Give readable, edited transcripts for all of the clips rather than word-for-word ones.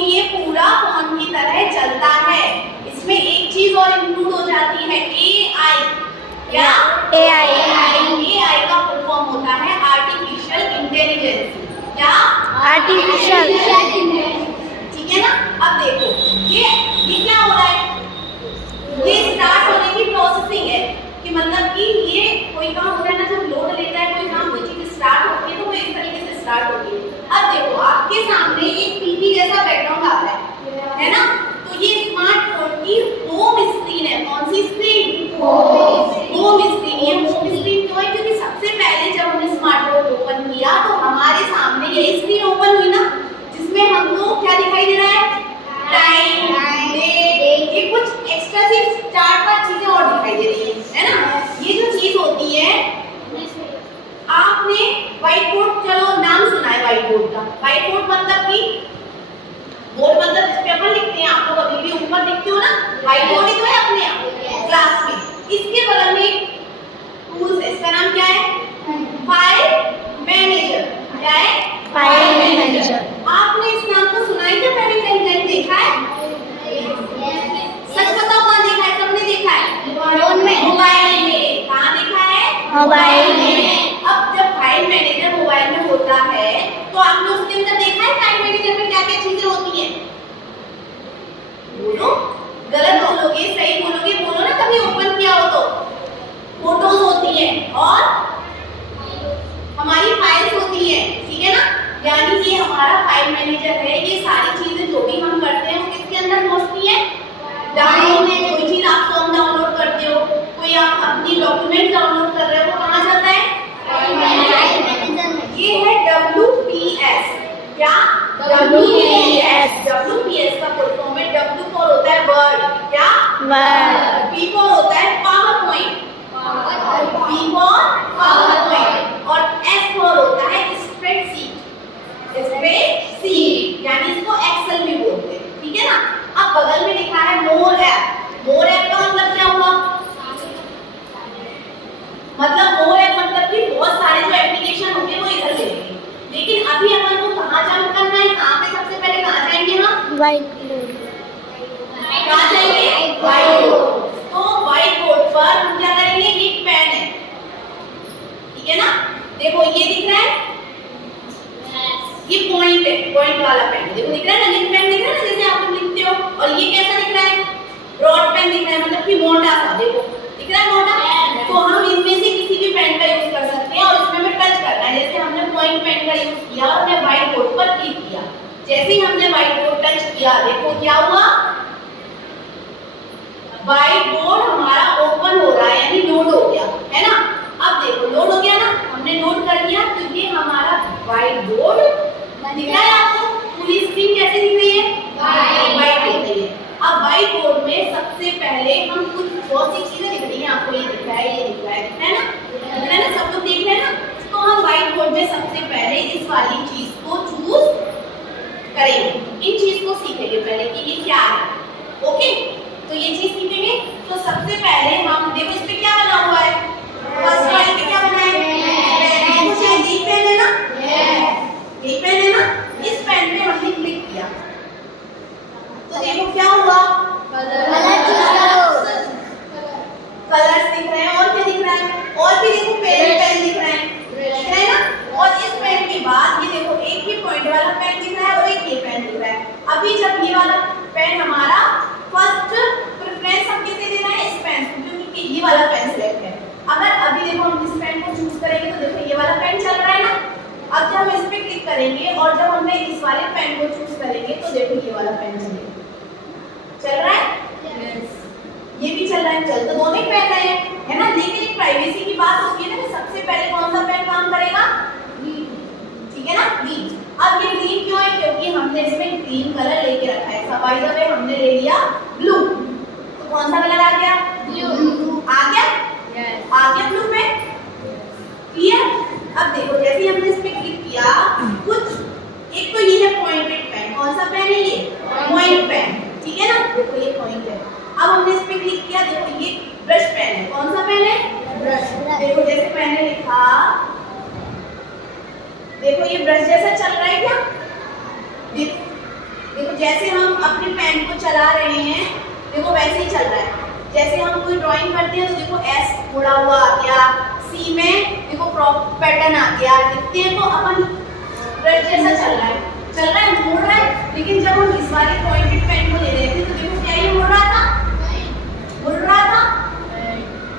क्योंकि ये पूरा फोन की तरह चलता है। इसमें एक चीज और इंक्लूड हो जाती है, AI। क्या? AI का फुल फॉर्म होता है आर्टिफिशियल इंटेलिजेंस। क्या? आर्टिफिशियल। ठीक है ना। अब देखो ये क्या हो रहा है, ये स्टार्ट होने की प्रोसेसिंग है कि मतलब कि ये कोई काम होता है ना, जब लोड लेता है कोई काम, कोई चीज स्टार्ट होती है तो वो इस तरीके से स्टार्ट होती है। अब देखो आपके सामने एक टीवी जैसा बैकग्राउंड आता है ना, तो ये स्मार्टफोन की होम स्क्रीन है। कौन सी स्क्रीन? Home screen. ये होम स्क्रीन क्यों है? क्योंकि सबसे पहले जब हमने स्मार्टफोन ओपन किया तो हमारे सामने ये स्क्रीन ओपन हुई ना, जिसमें हमको क्या दिखाई दे रहा है? टाइम, डेट, ये कुछ एक्स्ट्रा सी 4-5 चीजें और दिखाई दे रही है ना। ये जो चीज होती है, आपने व्हाइट बोर्ड, चलो नाम सुना है व्हाइट बोर्ड का। व्हाइट बोर्ड मतलब कि बोर्ड मतलब जिस पे अपन लिखते हैं, आप लोग अभी भी ऊपर लिखते हो ना, व्हाइट बोर्ड ही तो है अपने यहाँ क्लास में। इसके बगल में एक टूल्स है, इसका नाम क्या है? File manager. क्या है? File manager. आपने इस नाम को सुना है क्या? पहले कहीं कहीं देखा है? सच बताओ, कहाँ देखा है? सबने देखा है? फोन में, मोबाइल में। कहाँ देखा है? मोबाइल में। अब जब फाइल मैनेजर मोबाइल में होता है तो आपने उसके अंदर देखा है फाइल मैनेजर में क्या क्या चीजें होती हैं? बोलो, गलत बोलोगे सही बोलोगे, बोलो ना। कभी ओपन किया हो तो फोटोज होती है और हमारी फाइल्स होती है, ठीक है ना। यानी ये हमारा फाइल मैनेजर है। ये सारी चीजें जो भी हम करते हैं वो किसके अंदर पहुंचती है? डाउनलोड में। कोई चीज आप फॉर्म डाउनलोड करते हो, कोई आप अपनी डॉक्यूमेंट डाउनलोड कर रहे हो, तो कहाँ जाता है? ये है WPS। क्या? WPS। WPS का फुल फॉर्म है, W फॉर होता है वर्ड। क्या? वर्ड। P फॉर होता है power point. P for power point. और S फॉर होता है स्प्रेडशीट। स्प्रेडशीट यानी इसको एक्सेल भी बोलते हैं, ठीक है ना। अब बगल में लिखा है मोर ऐप। मोर ऐप का मतलब क्या हुआ? मतलब मोर ऐप मतलब कि बहुत सारे जो एप्लीकेशन होंगे वो इधर मिलेंगे। लेकिन अभी अपन को कहाँ जंप करना है? कहाँ पे सबसे पहले कहाँ जाएंगे हम? White board. कहाँ जाएंगे? White board. तो व्हाइट बोर्ड पर हम क्या करेंगे? एक पेन है, ठीक है ना। देखो ये दिख रहा है, ये पॉइंट है, पॉइंट वाला पेन। देखो दिख रहा है ना, लिख पेन दिख रहा है ना, जैसे आप लोग लिखते हो। और ये कैसा दिख रहा है? ब्रॉड पेन दिख रहा है, मतलब कि मोटा सा। देखो दिख रहा है मोटा। तो हम इनमें से किसी भी पेन का यूज कर सकते हैं और इसमें हमें टच करना है। जैसे हमने पॉइंट पेन का यूज किया और हमने व्हाइट बोर्ड पर क्लिक किया। जैसे ही हमने व्हाइट बोर्ड टच किया, देखो क्या हुआ? व्हाइट बोर्ड हमारा ओपन हो रहा है, यानी लोड हो गया, है ना। अब देखो लोड हो गया ना, हमने नोट कर लिया। तो ये हमारा व्हाइट बोर्ड दिख रहा है आपको। पूरी स्क्रीन कैसे दिख रही है? व्हाइट दिख रही है। अब व्हाइट बोर्ड में सबसे पहले हम कुछ बहुत सी चीजें दिख रही हैं आपको। ये दिख रहा है, ये दिख रहा है, है ना, दिख रहा है ना, सब लोग देख रहे हैं ना। तो हम व्हाइट बोर्ड में सबसे पहले इस वाली चीज को चूज करेंगे। इन चीज को सीखेंगे पहले कि ये क्या है। ओके, तो ये चीज सीखेंगे। तो सबसे पहले हम देखो इस पे क्या बना हुआ है? फर्स्ट वाले पे क्या बना है? देखो शायद यही पेन है ना, यही पेन है ना। इस पेन पे हमने क्लिक किया तो देखो क्या हुआ? कलर्स दिख रहे हैं। और क्या दिख रहा है? और भी देखो पेन दिख रहा है ना। और इस पेन के बाद ये देखो एक ही पॉइंट वाला पेन दिख रहा है और एक ये पेन दिख रहा है। अभी जब ये वाला पेन हमारा फर्स्ट प्रेफरेंस हम किसे दे रहे हैं? इस पेन को, क्योंकि ये वाला पेन सिलेक्ट है। अगर अभी देखो हम इस पेन को चूज करेंगे तो देखो ये वाला पेन चल रहा है ना। अब जब हम इस पे क्लिक करेंगे और जब हमने इस वाले पेन को चूज करेंगे तो देखो ये वाला पेन चल रहा है। ये भी चल रहा है, चल तो दोनों ही पेन रहे हैं, है ना। लेकिन एक प्राइवेसी की बात होती है ना कि सबसे पहले कौन सा पेन काम करेगा? ठीक है ना, ग्रीन। अब ये ग्रीन क्यों है? क्योंकि हमने इसमें ग्रीन कलर लेके रखा है। सब बाय द वे हमने ले लिया ब्लू, तो कौन सा कलर आ गया? ब्लू आ गया। आ गया ब्लू पेन, क्लियर। अब देखो जैसे हमने इस पे क्लिक किया, कुछ एक तो ये है पॉइंटेड पेन। कौन सा पेन है? ये पॉइंट पेन, ठीक है ना। देखो ये पॉइंट है। अब हमने इस पे क्लिक किया, देखो ये ब्रश पेन है। कौन सा पेन है? ब्रश। देखो जैसे मैंने लिखा, देखो ये ब्रश जैसा चल रहा है क्या? देखो जैसे हम अपने पेन को चला रहे हैं, देखो वैसे ही चल रहा है। जैसे हम कोई ड्राइंग करते हैं तो देखो एस मुड़ा हुआ आ गया, सी में देखो पैटर्न आ गया, लिखते हैं तो अपन ब्रश जैसा चल रहा है, मुड़ रहा है। लेकिन जब हम इस वाले पॉइंटेड पेन को ले रहे थे तो देखो क्या ये मुड़ रहा था? मुड़ रहा था।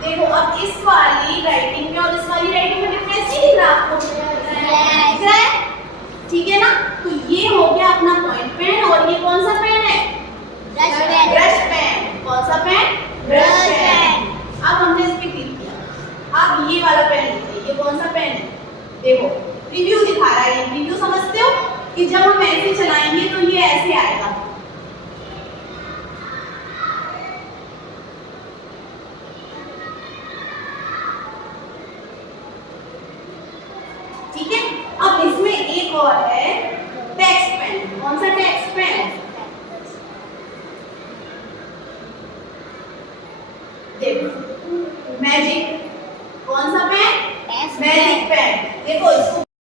देखो अब इस वाली राइटिंग में और इस वाली राइटिंग में डिफरेंस नहीं दिख रहा आपको? दिख रहा है? ठीक है ना? तो ये हो गया अपना पॉइंट पेन। और ये कौन सा पेन है? Brush pen. कौन सा पेन? Brush pen. अब हमने इस पे क्लिक किया, अब ये वाला पेन लीजिए। ये कौन सा पेन है? देखो प्रीव्यू दिखा रहा है। ये प्रीव्यू समझते हो कि जब हम ऐसे चलाएंगे तो ये ऐसे आएगा। ठीक है, अब इसमें एक और है टेक्स्ट पेन। कौन सा टेक्स्ट पेन? देखो मैजिक। कौन सा पेन? Magic pen. देखो